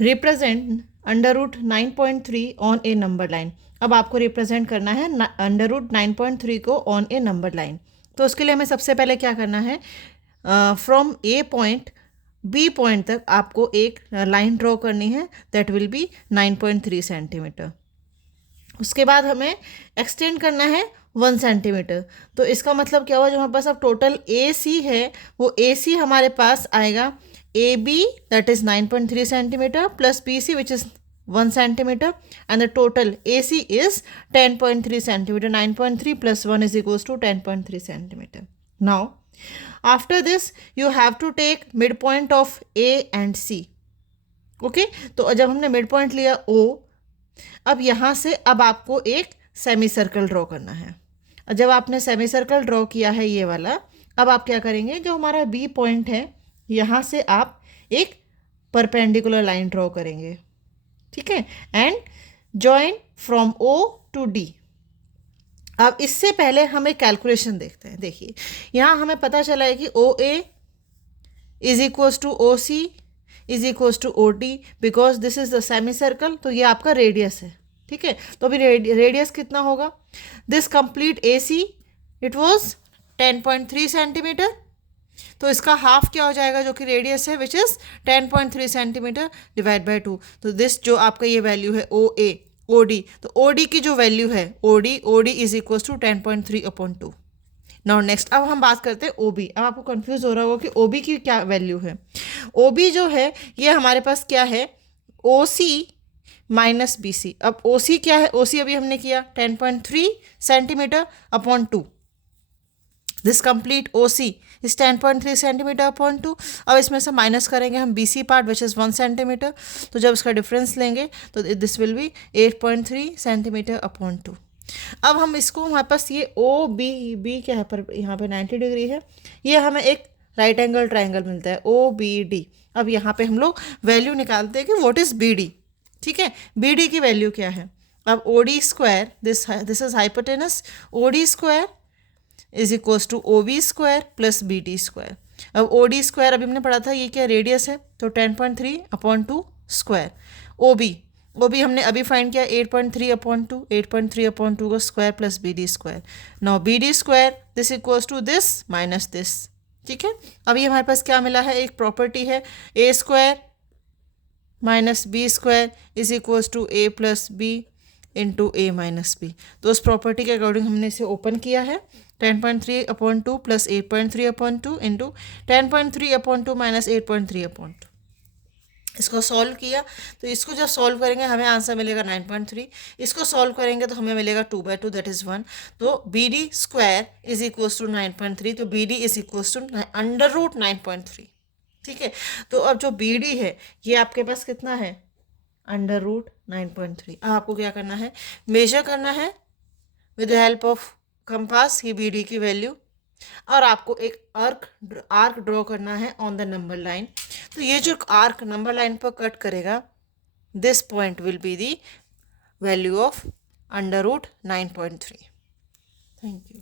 Represent √9.3 on A number line. अब आपको represent करना है √9.3 को ऑन ए नंबर लाइन। तो उसके लिए हमें सबसे पहले क्या करना है, from A point B point तक आपको एक लाइन ड्रॉ करनी है, दैट विल बी 9.3 सेंटीमीटर। उसके बाद हमें एक्सटेंड करना है 1 सेंटीमीटर। तो इसका मतलब क्या हुआ, जो हमारे पास अब टोटल ए सी है वो ए सी हमारे पास आएगा A B that is 9.3 centimetre plus B C which is 1 centimetre and the total A C is 10.3 centimetre. 9.3 plus 1 is equals to 10.3 centimetre. Now after this you have to take mid point of A and C. Okay, तो जब हमने mid point लिया ओ, अब यहाँ से अब आपको एक सेमी सर्कल ड्रॉ करना है। और जब आपने सेमी सर्कल ड्रॉ किया है ये वाला, अब आप क्या करेंगे, जो हमारा बी पॉइंट है यहाँ से आप एक परपेंडिकुलर लाइन ड्रॉ करेंगे, ठीक है, and join from O to D. अब इससे पहले हम एक कैलकुलेशन देखते हैं। देखिए यहाँ हमें पता चला है कि O A is equals to O C is equals to O D, because this is the semicircle. तो ये आपका रेडियस है, ठीक है। तो अभी रेडियस कितना होगा, this complete A see it was 10.3 centimetre, तो इसका हाफ क्या हो जाएगा, जो कि रेडियस है which is 10.3 centimetre divide by 2। तो दिस जो आपका ये वैल्यू है ओ ए ओ डी, तो ओ डी की जो वैल्यू है O D is equal to 10.3/2। Now next, अब हम बात करते हैं ओ बी। अब आपको कंफ्यूज हो रहा होगा कि ओ बी की क्या वैल्यू है। ओ बी जो है ये हमारे पास क्या है, ओ सी माइनस बी सी। अब ओ सी क्या है, ओ सी अभी हमने किया 10.3 centimetre upon 2। This complete O C is 10.3 centimetre upon 2। अब इसमें से माइनस करेंगे हम B C part which is 1 centimetre, तो जब इसका डिफरेंस लेंगे तो this will be 8.3 centimetre upon 2। अब हम इसको, हमारे पास ये ओ बी क्या है, पर यहाँ पे 90 डिग्री है, ये हमें एक राइट एंगल ट्राइंगल मिलता है ओ बी डी। अब यहाँ पे हम लोग वैल्यू निकालते हैं कि व्हाट इज बी डी, ठीक है। बी डी की वैल्यू क्या है, अब O D square, this is hypotenuse, O D square is equals to O B square plus B D square. अब ओ डी स्क्वायर अभी हमने पढ़ा था ये क्या रेडियस है, तो 10.3/2 स्क्वायर। ओ बी हमने अभी फाइंड किया 8.3/2, 8.3/2 का square plus B D square. Now B D square this equals to this minus this, ठीक है। अभी हमारे पास क्या मिला है, एक प्रॉपर्टी है a square minus b square is equals to a plus b into a minus b. तो उस प्रॉपर्टी के अकॉर्डिंग हमने इसे ओपन किया है, 10.3/2 प्लस 8.3/2 इंटू 10.3/2 माइनस 8.3/2। इसको सॉल्व किया, तो इसको जब सॉल्व करेंगे हमें आंसर मिलेगा 9.3। इसको सॉल्व करेंगे तो हमें मिलेगा 2/2 दैट इज़ 1। तो B D square is equals to 9.3, तो B D is equals to √9.3, ठीक है। तो अब जो बी डी है ये आपके पास कितना है, √9.3। अब आपको क्या करना है, मेजर करना है with the help of compass की बी डी की वैल्यू, और आपको एक आर्क ड्रॉ करना है ऑन द नंबर लाइन। तो ये जो आर्क नंबर लाइन पर कट करेगा, this point will be the value of √9.3। Thank you.